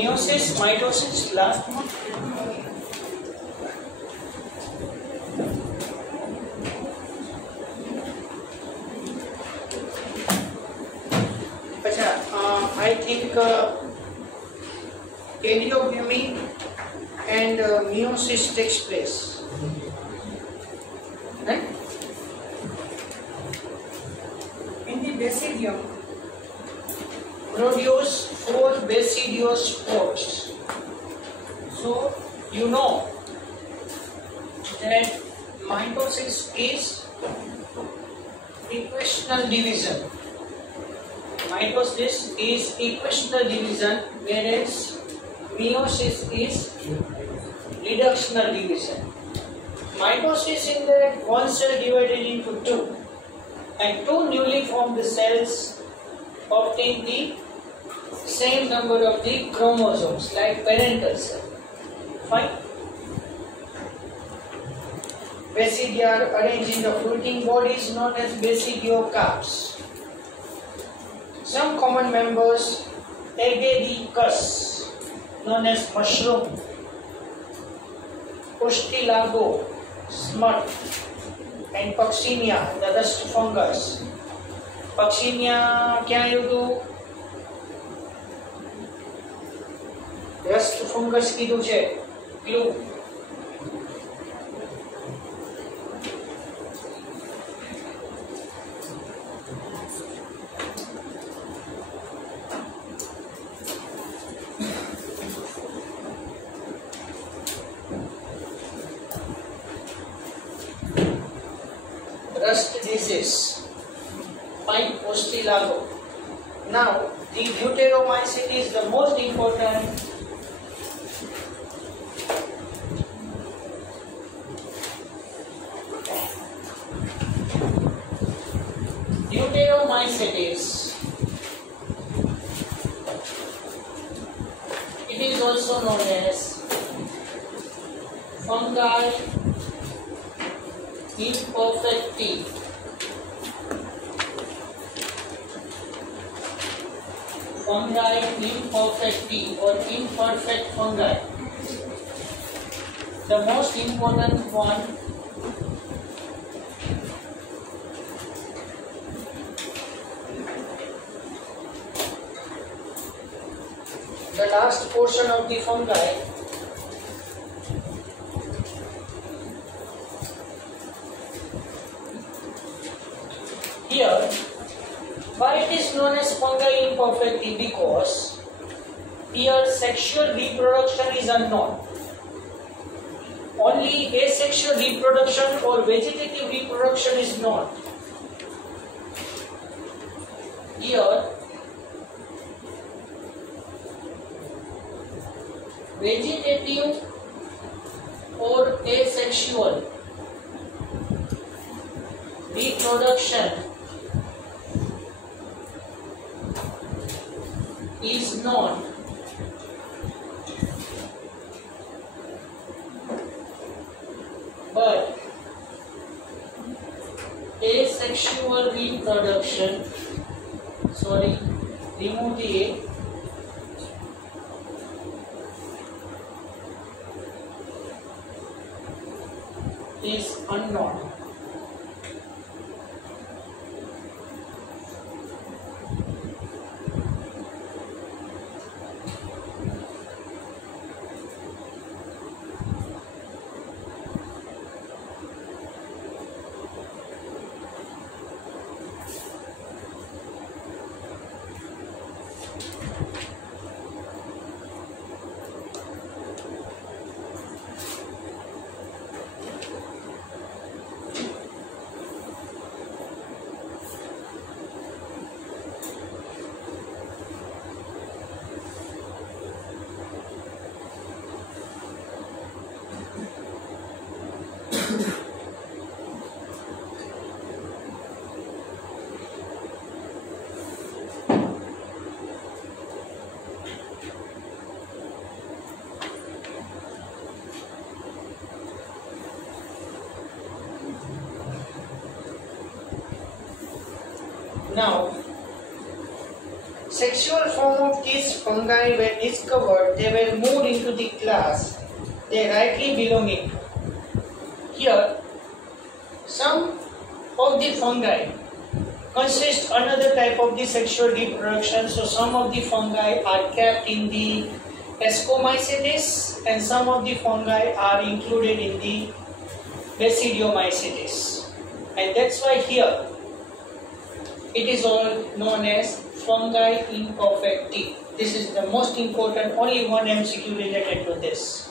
meiosis, mitosis, last one. I think karyogammy and meiosis takes place, right? In the basidium produce 4 basidiospores. So you know that mitosis is equational division. Mitosis is equational division, whereas meiosis is reductional division. Mitosis in that one cell divided into 2, and 2 newly formed cells obtain the same number of the chromosomes like parental cell. Fine. Basidia are arranged in the fruiting bodies known as basidiocarps. Some common members, Agadicus, known as mushroom, Pustilago, smut, and Puccinia, the rust fungus. Puccinia क्या है तो rust fungus કીધું છે clue. Rust disease by Pustilago. Now, the Deuteromycete is the most important Deuteromycetes. It is also known as fungi imperfecti. Fungi imperfecti or imperfect fungi. The most important one the last portion of the fungi here. Why it is known as fungi imperfecti? Because here sexual reproduction is unknown. Only asexual reproduction or vegetative reproduction is known. Here vegetative or asexual reproduction is known, but asexual reproduction, sorry, remove the A, is unknown. Now, sexual form of these fungi were discovered, they were moved into the class they rightly belonging to. Here, some of the fungi consist another type of the sexual reproduction. So some of the fungi are kept in the Ascomycetes and some of the fungi are included in the Basidiomycetes. And that's why here it is all known as fungi imperfecti. This is the most important, only one MCQ related to this.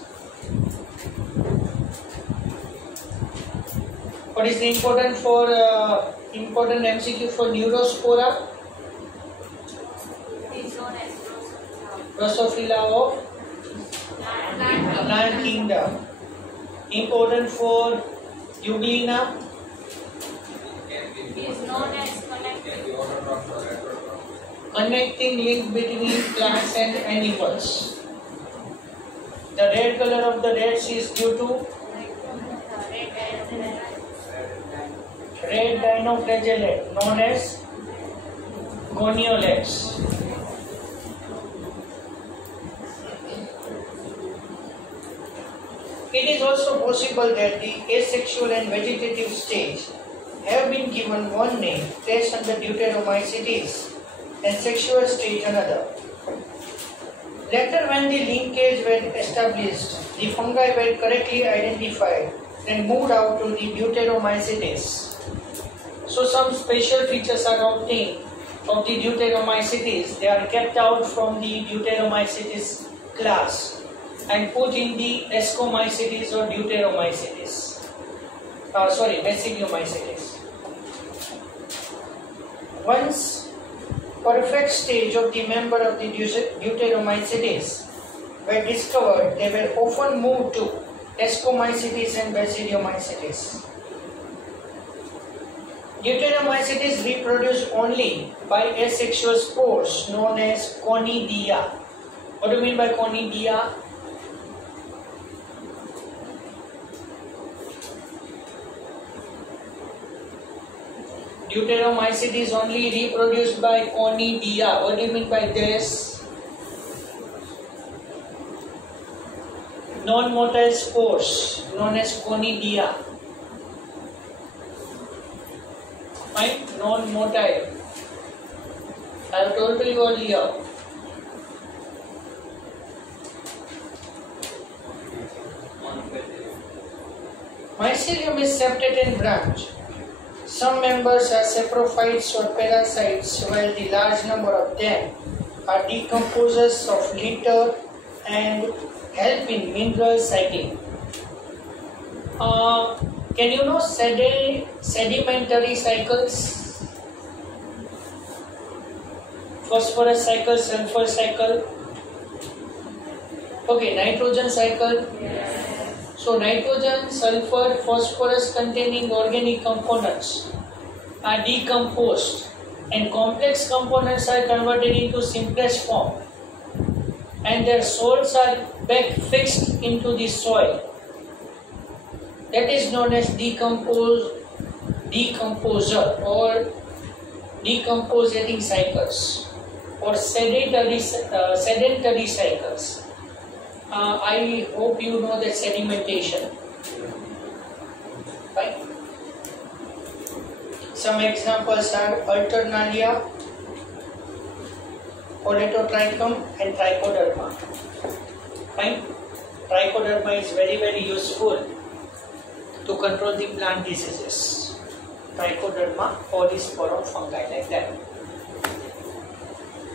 What is the important MCQ for Neurospora? Drosophila of plant kingdom. Important for Euglena. It is known as Connecting link between plants and animals. The red color of the reds is due to red dinoflagellate known as goniolates. It is also possible that the asexual and vegetative stage have been given one name placed under Deuteromycetes and sexual stage another. Later, when the linkage were established, the fungi were correctly identified and moved out to the Deuteromycetes. So some special features are obtained of the Deuteromycetes. They are kept out from the Deuteromycetes class and put in the Ascomycetes or Deuteromycetes. Basidiomycetes. Once perfect stage of the member of the Deuteromycetes were discovered, they were often moved to Ascomycetes and Basidiomycetes. Deuteromycetes reproduce only by asexual spores known as conidia. What do you mean by conidia? Deuteromycetes only reproduced by conidia. What do you mean by this? Non-motile spores known as conidia. Fine? Non-motile. I have told you earlier. Mycelium is septate and branch. Some members are saprophytes or parasites, while the large number of them are decomposers of litter and help in mineral cycling. Can you know sedimentary cycles? Phosphorus cycle, sulfur cycle. Okay, nitrogen cycle. Yes. So nitrogen, sulfur, phosphorus containing organic components are decomposed and complex components are converted into simplest form and their salts are back fixed into the soil. That is known as decomposer or decompositing cycles or sedentary cycles. I hope you know that sedimentation. Right? Some examples are Alternalia, Poletotrichum and Trichoderma. Fine? Trichoderma is very, very useful to control the plant diseases. Trichoderma, polysporum fungi, like that.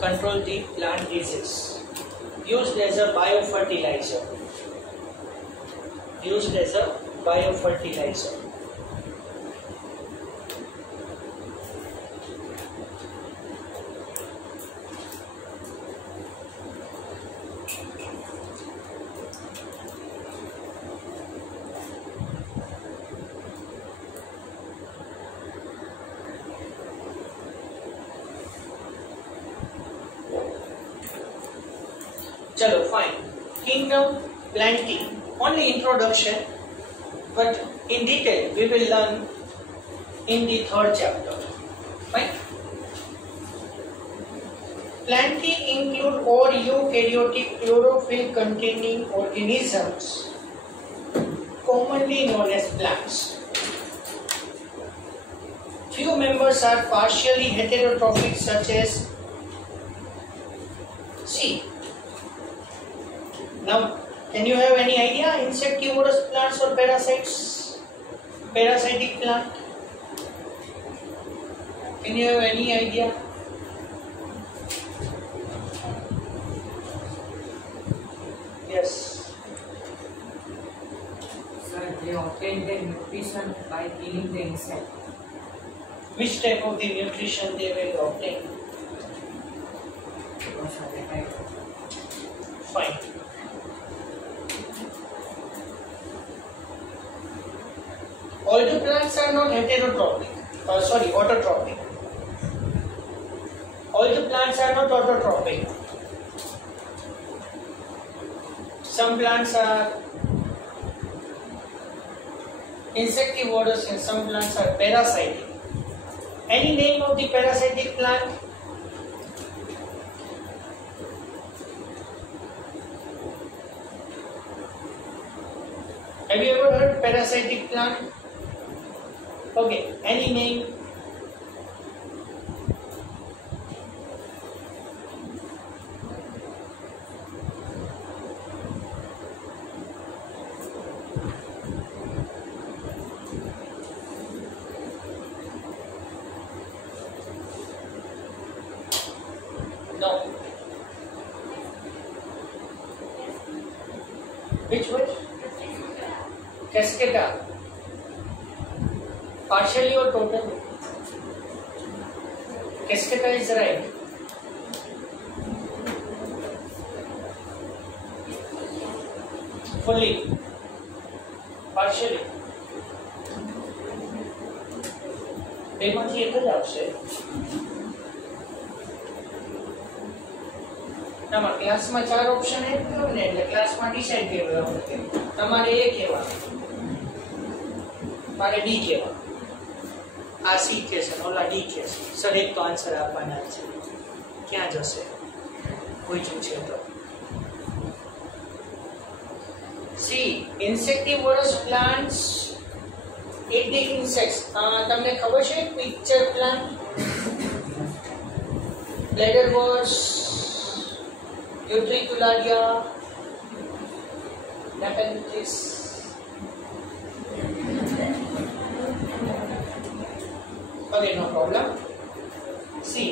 Control the plant disease. Used as a biofertilizer. Chalo, fine. Kingdom planting. Only introduction, but in detail we will learn in the third chapter. Fine. Plantae include all eukaryotic chlorophyll containing organisms commonly known as plants. Few members are partially heterotrophic such as C. Now, can you have any idea? Insectivorous plants or parasites? Parasitic plant? Can you have any idea? Yes. Sir, they obtain their nutrition by killing the insect. Which type of the nutrition they will obtain? Fine. All the plants are not heterotrophic. Autotrophic. All the plants are not autotrophic. Some plants are insectivorous and some plants are parasitic. Any name of the parasitic plant? Have you ever heard parasitic plant? Okay, any name? No. Which one? Cascata. Partially or totally? Cascata is right. Fully. Partially. બેમાંથી એક જ આવશે. તમારા ક્લાસમાં 4 option આપ્યો ને એટલે ક્લાસમાં ડિસાઈડ કર્યું કે તમારે એ કહેવા મારે ડી કહેવા આ સી કે છે ઓલા ડી કે છે સર એક તો આન્સર આપવાના છે ક્યાં જશે પૂછ્યું છે તો સી ઇન્સેક્ટિવોરસ પ્લાન્ટ્સ eating insects તમને ખબર છે picture plant bladderworts Utricularia, Nepenthes. Okay, no problem. See.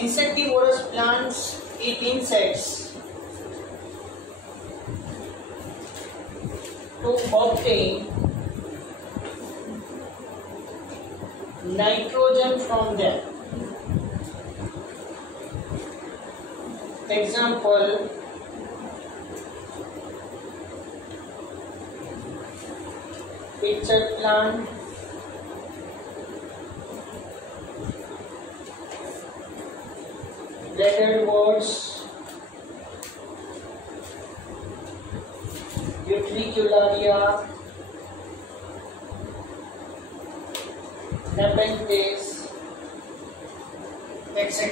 Insectivorous plants eat insects to obtain nitrogen from them. Example, picture plant, bladderworts, Utricularia, Nepenthes, etc.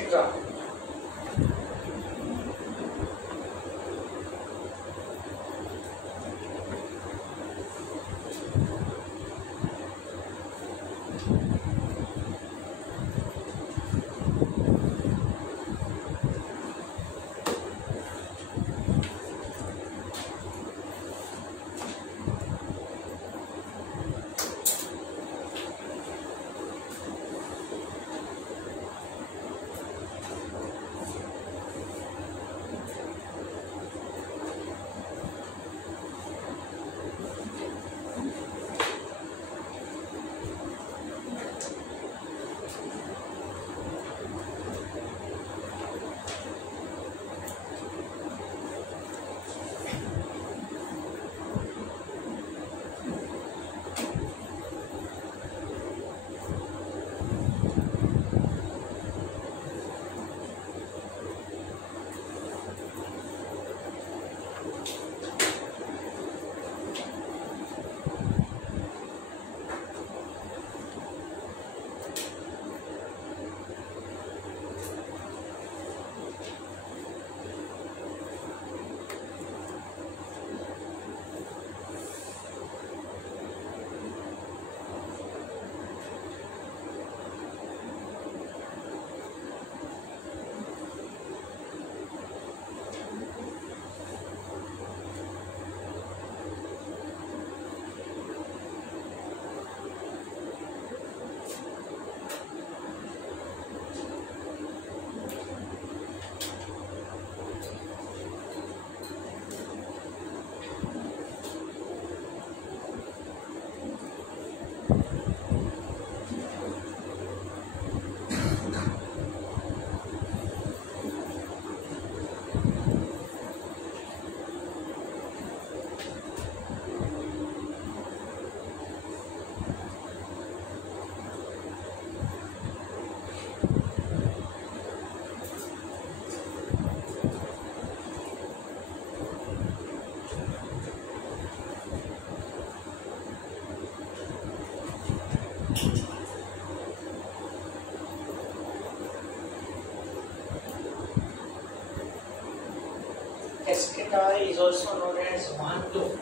cascata is also known as Vanto.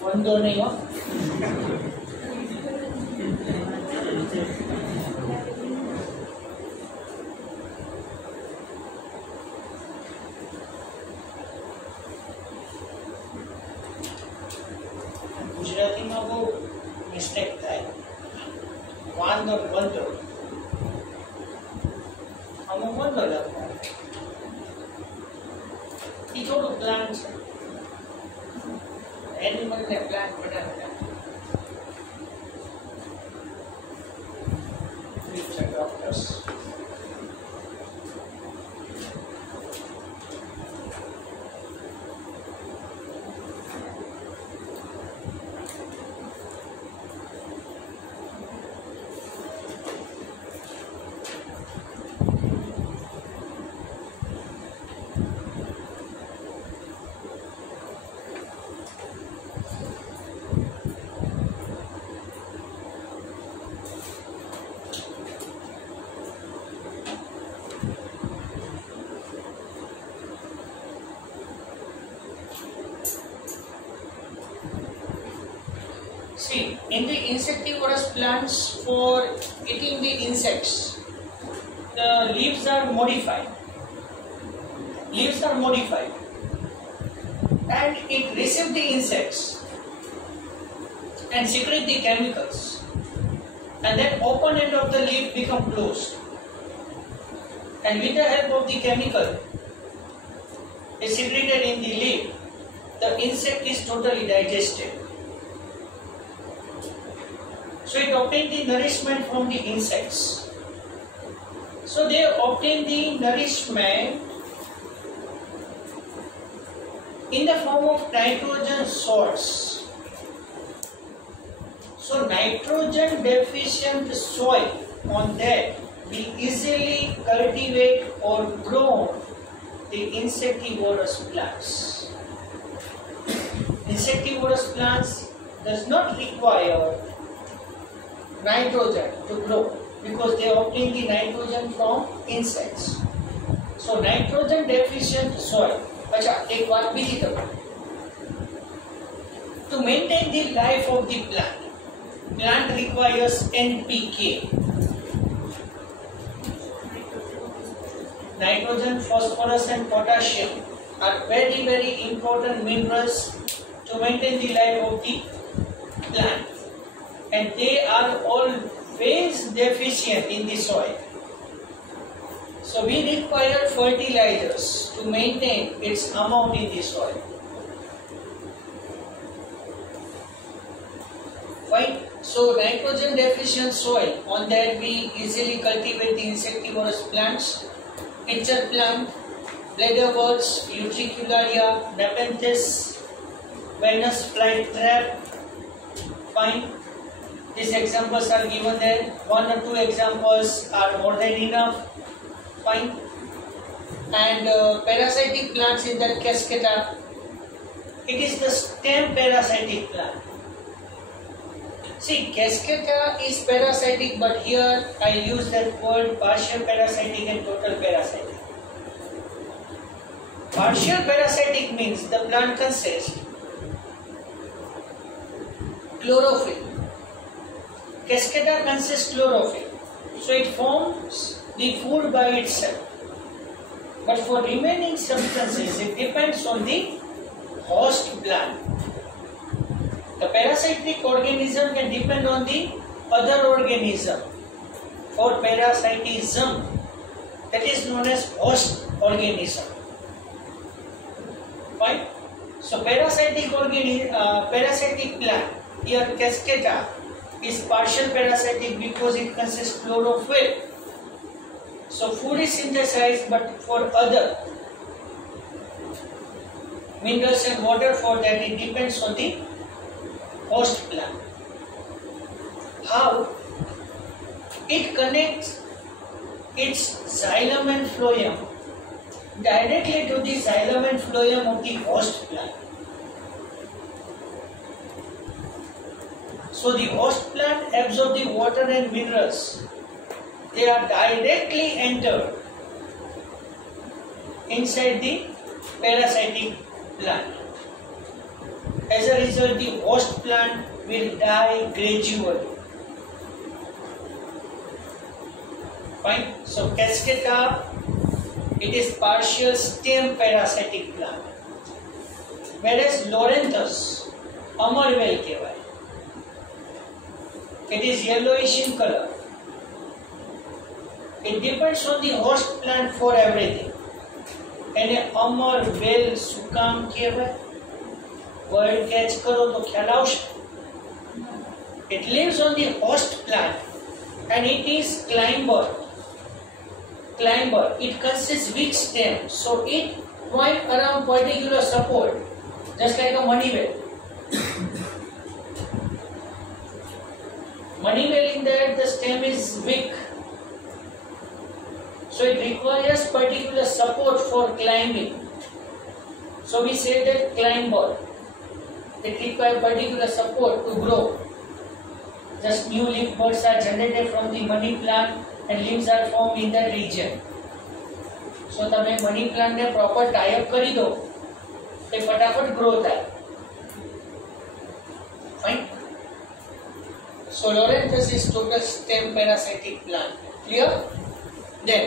Vanto नहीं हो? ગુજરાતીમાં બહુ mistake થાય. વાંધો બંધો અમુક બંધો લખવાનો. એ થોડું પ્લાન છે. એનિમલને પ્લાન બનાવતા future doctors. See, in the insectivorous plants, for eating the insects, the leaves are modified. Leaves are modified, and it receives the insects and secrete the chemicals, and then open end of the leaf become closed, and with the help of the chemical is secreted in the leaf, the insect is totally digested. So it obtains the nourishment from the insects. So they obtain the nourishment in the form of nitrogen salts. So nitrogen deficient soil, on that we easily cultivate or grow the insectivorous plants. Insectivorous plants does not require nitrogen to grow because they obtain the nitrogen from insects. So nitrogen deficient soil. अच्छा एक बात बीजी करो. To maintain the life of the plant requires NPK. Nitrogen, phosphorus and potassium are very very important minerals to maintain the life of the plant. And they are always deficient in the soil. So we require fertilizers to maintain its amount in the soil. Fine. So nitrogen deficient soil, on that we easily cultivate the insectivorous plants. Pitcher plant, bladderworts, Utricularia, Nepenthes, Venus flytrap. Fine. These examples are given there. 1 or 2 examples are more than enough. Fine. And parasitic plants in that Cascata. It is the stem parasitic plant. See, Cascata is parasitic, but here I use that word partial parasitic and total parasitic. Partial parasitic means the plant consists chlorophyll. Cascata consists chlorophyll, so it forms the food by itself. But for remaining substances, it depends on the host plant. The parasitic organism can depend on the other organism. For parasitism, that is known as host organism. Fine. So parasitic plant, here Cascata, is partial parasitic because it consists chlorophyll. So food is synthesized, but for other minerals and water, for that it depends on the host plant. How? It connects its xylem and phloem directly to the xylem and phloem of the host plant. So the host plant absorbs the water and minerals they are directly entered inside the parasitic plant. As a result, the host plant will die gradually. Fine. So Cascata, it is partial stem parasitic plant. Whereas Loranthus, Amarvel kehvai. It is yellowish in color. It depends on the host plant for everything. એને અમર વેલ શું કામ કહેવાય? Word catch કરો તો ખ્યાલ આવશે. It lives on the host plant and it is climber. It consists weak stem, so it point around particular support, just like a money well. Money well in that the stem is weak. So it requires particular support for climbing. So we say that climber. It requires particular support to grow. Just new leaf buds are generated from the money plant and leaves are formed in that region. So તમે money plant ને proper tie up કરી દો, તે ફટાફટ grow થાય. Fine. So Loranthus is total stem parasitic plant. Clear? Then,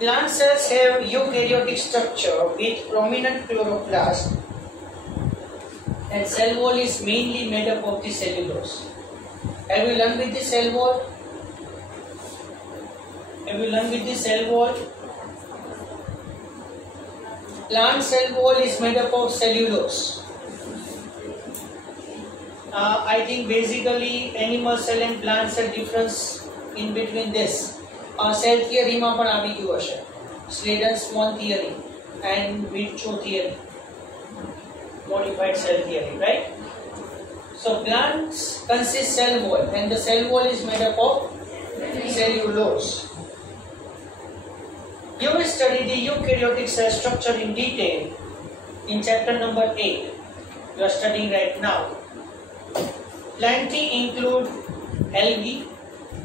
plant cells have eukaryotic structure with prominent chloroplast, and cell wall is mainly made up of the cellulose. Have you learned with the cell wall? Plant cell wall is made up of cellulose. I think basically animal cell and plant cell difference in between this. Cell theory માં પણ આવી ગયું હશે. Sladen-Swan theory and Virchow theory. Modified cell theory, right? So plants consist cell wall and the cell wall is made up of cellulose. You will study the eukaryotic cell structure in detail in chapter number 8. You are studying right now. Plantae include algae.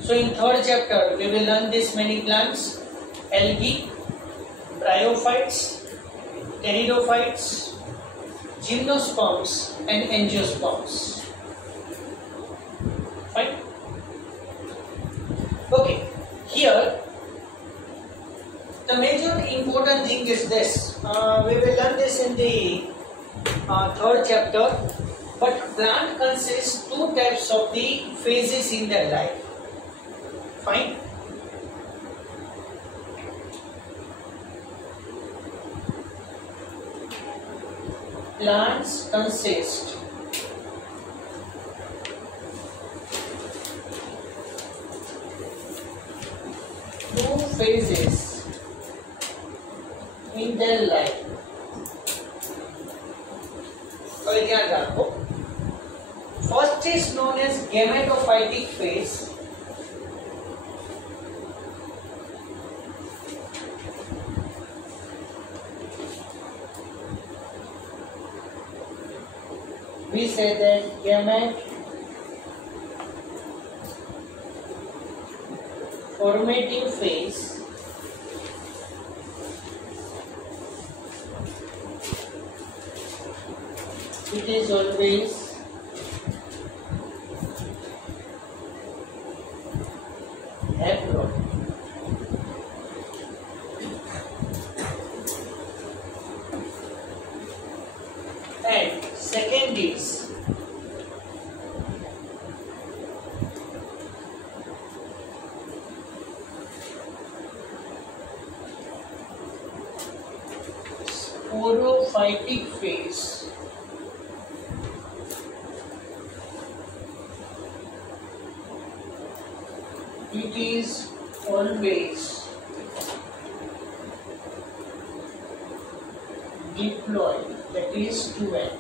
So in third chapter we will learn this many plants: algae, bryophytes, pteridophytes, gymnosperms and angiosperms. Fine. Okay. Here the major important thing is this. We will learn this in the third chapter. But plant consists two types of the phases in their life. Fine. Plants consist two phases in their life. હવે યાદ રાખો. First is known as gametophytic phase. We say that gamete formating phase. It is always haploid. And second is sporophytic phase. It is always diploid, that is two end.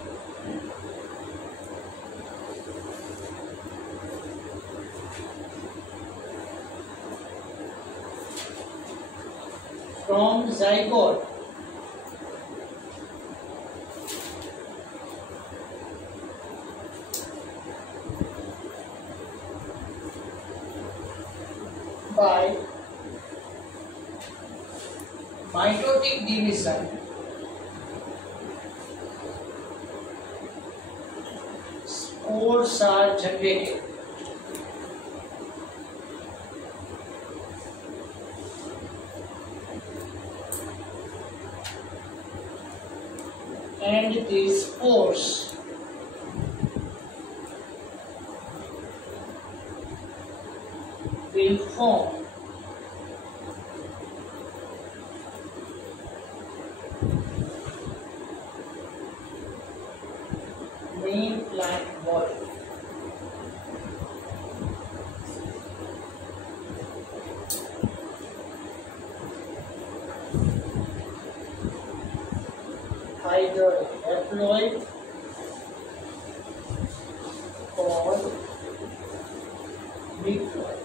From zygote by mitotic division, spores are generated. And these spores will form main plant body. Either haploid or diploid.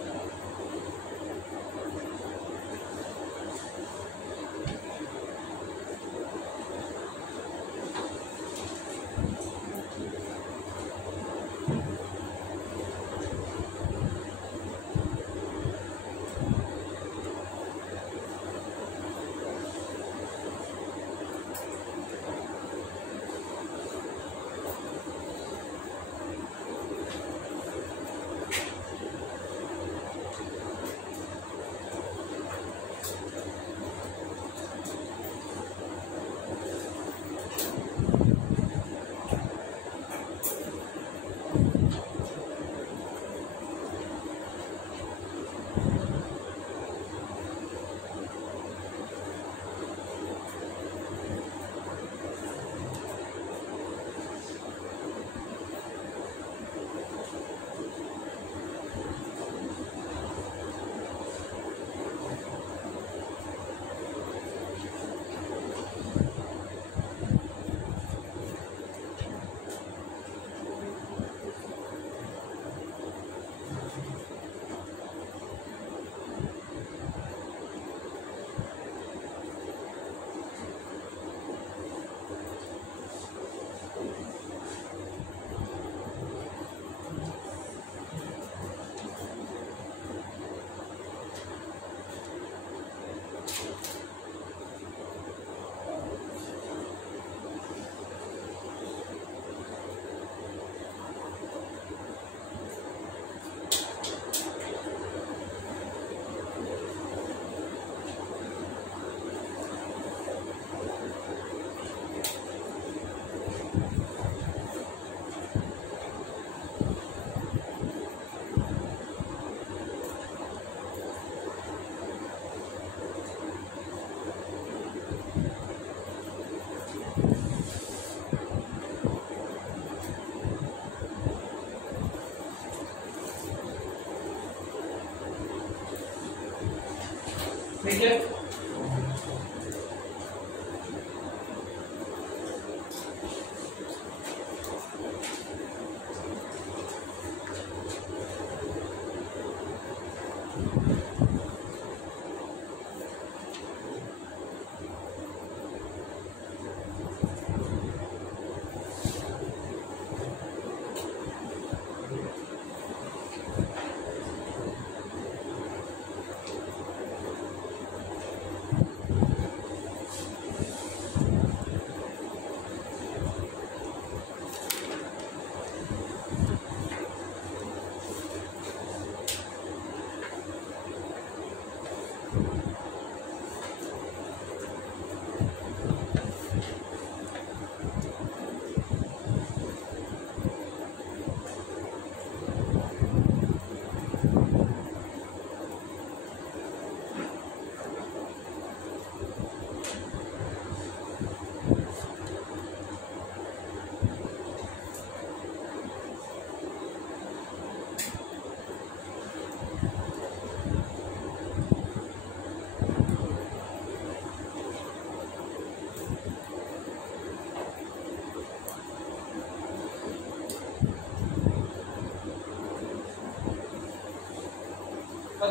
ठीक है।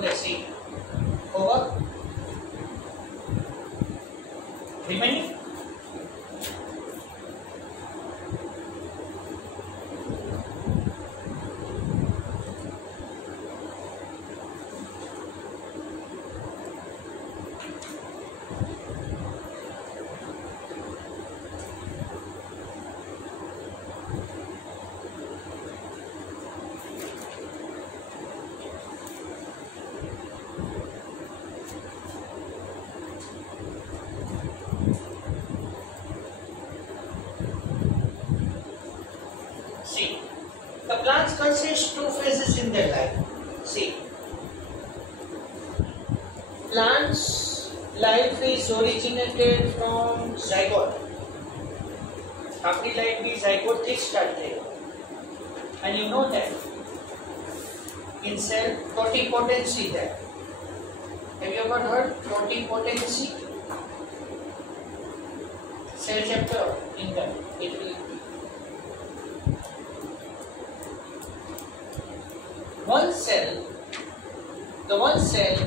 Let's see. Over. Remaining. consists two phases in their life. See, plant's life is originated from zygote. आपकी life भी zygote से start है, and you know that in cell totipotency there. Have you ever heard totipotency? Cell chapter in that it will be. One cell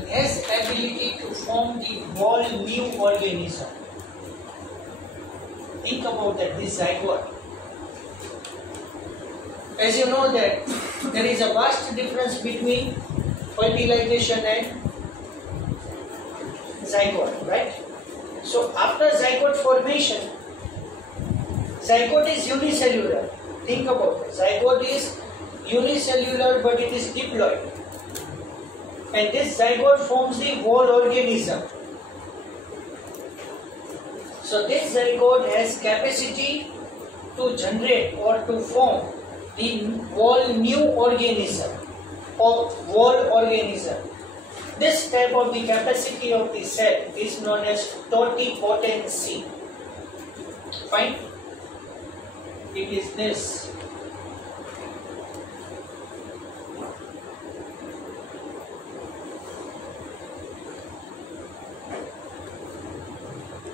has ability to form the whole new organism. Think about that, this zygote. As you know that there is a vast difference between fertilization and zygote, right? So after zygote formation, zygote is unicellular. Think about it. Zygote is unicellular, but it is diploid. And this zygote forms the whole organism. So this zygote has capacity to generate or to form the whole new organism or whole organism. This type of the capacity of the cell is known as totipotency. Fine? It is this.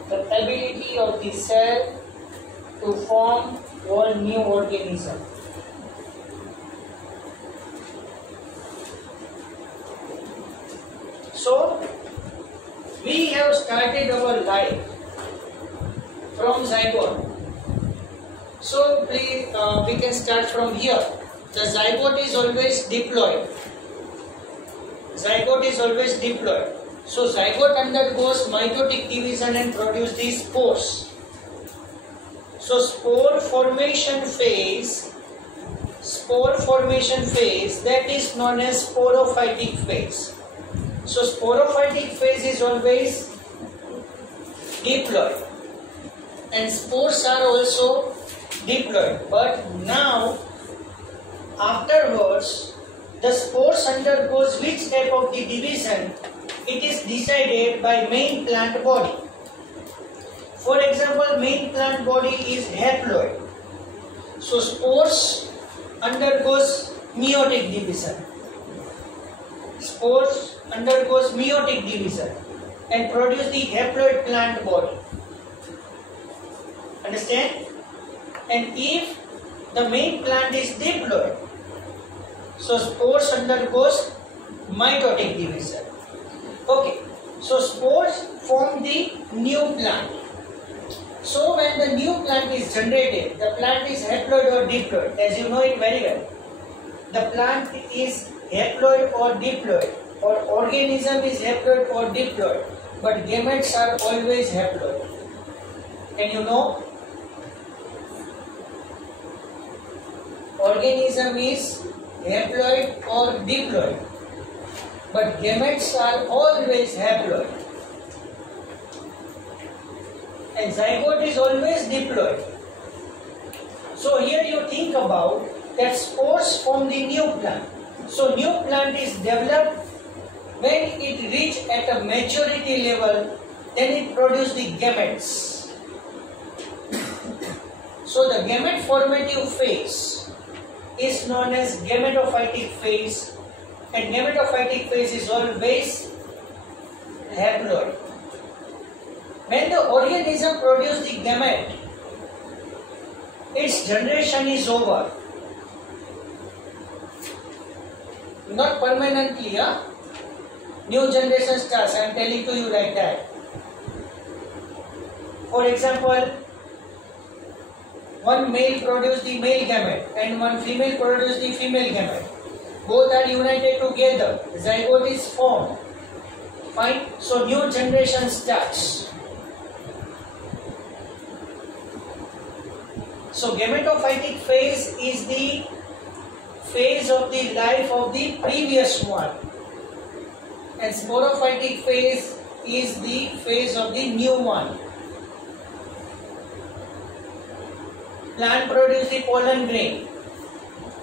The ability of the cell to form whole new organism. So, we have started our life from zygote. So, we can start from here. The zygote is always diploid. Zygote is always diploid. So, zygote undergoes mitotic division and produces these spores. So, spore formation phase, that is known as sporophytic phase. So, sporophytic phase is always diploid and spores are also diploid. But now, afterwards, the spores undergoes which type of the division, it is decided by main plant body. For example, main plant body is haploid. So, spores undergoes meiotic division. Spores undergoes meiotic division and produce the haploid plant body. Understand? And if the main plant is diploid, so spores undergoes mitotic division. Okay, so spores form the new plant. So when the new plant is generated, the plant is haploid or diploid, as you know it very well. The plant is haploid or diploid, or organism is haploid or diploid, but gametes are always haploid. And you know, organism is haploid or diploid, but gametes are always haploid. And zygote is always diploid. So here you think about that spores form the new plant. So new plant is developed when it reach at a maturity level, then it produces the gametes. So the gamete formative phase is known as gametophytic phase, and gametophytic phase is always haploid. When the organism produces the gamete, its generation is over. Not permanently, new generation starts. I am telling to you like that. For example, one male produces the male gamete and one female produces the female gamete. Both are united together. Zygote is formed. Fine. So new generation starts. So gametophytic phase is the phase of the life of the previous one, and sporophytic phase is the phase of the new one. Plant produces the pollen grain.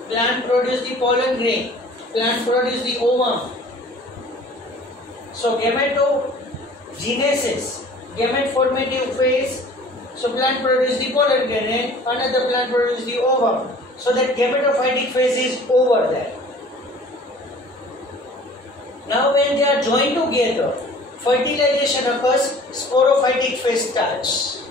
plant produce the pollen grain, plant produce the ovum. So gametogenesis, gamete formative phase. So plant produce the pollen grain and another plant produce the ovum. So that gametophytic phase is over there. Now when they are joined together, fertilization occurs, sporophytic phase starts.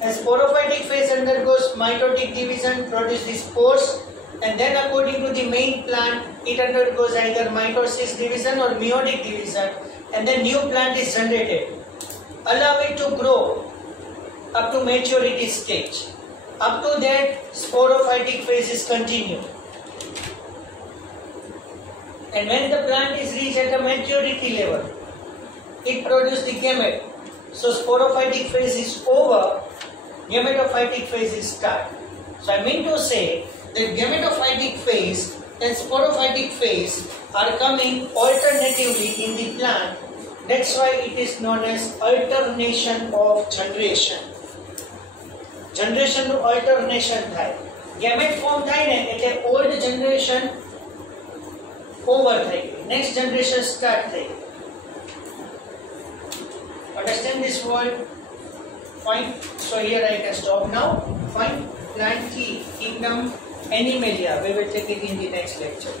As sporophytic phase undergoes mitotic division, produce the spores, and then according to the main plant, it undergoes either mitosis division or meiotic division, and then new plant is generated. Allow it to grow up to maturity stage. Up to that, sporophytic phase is continued. And when the plant is reached at a maturity level, it produces the gamete. So sporophytic phase is over, gametophytic phase is start. So I mean to say that gametophytic phase and sporophytic phase are coming alternatively in the plant. That's why it is known as alternation of generation. Generation to alternation થાય. Gamete form થાય ને એટલે old generation over થઈ ગઈ. Next generation start થઈ ગઈ. Understand this word? Fine. So here I can stop now. Fine. Plant kingdom Animalia. We will take it in the next lecture.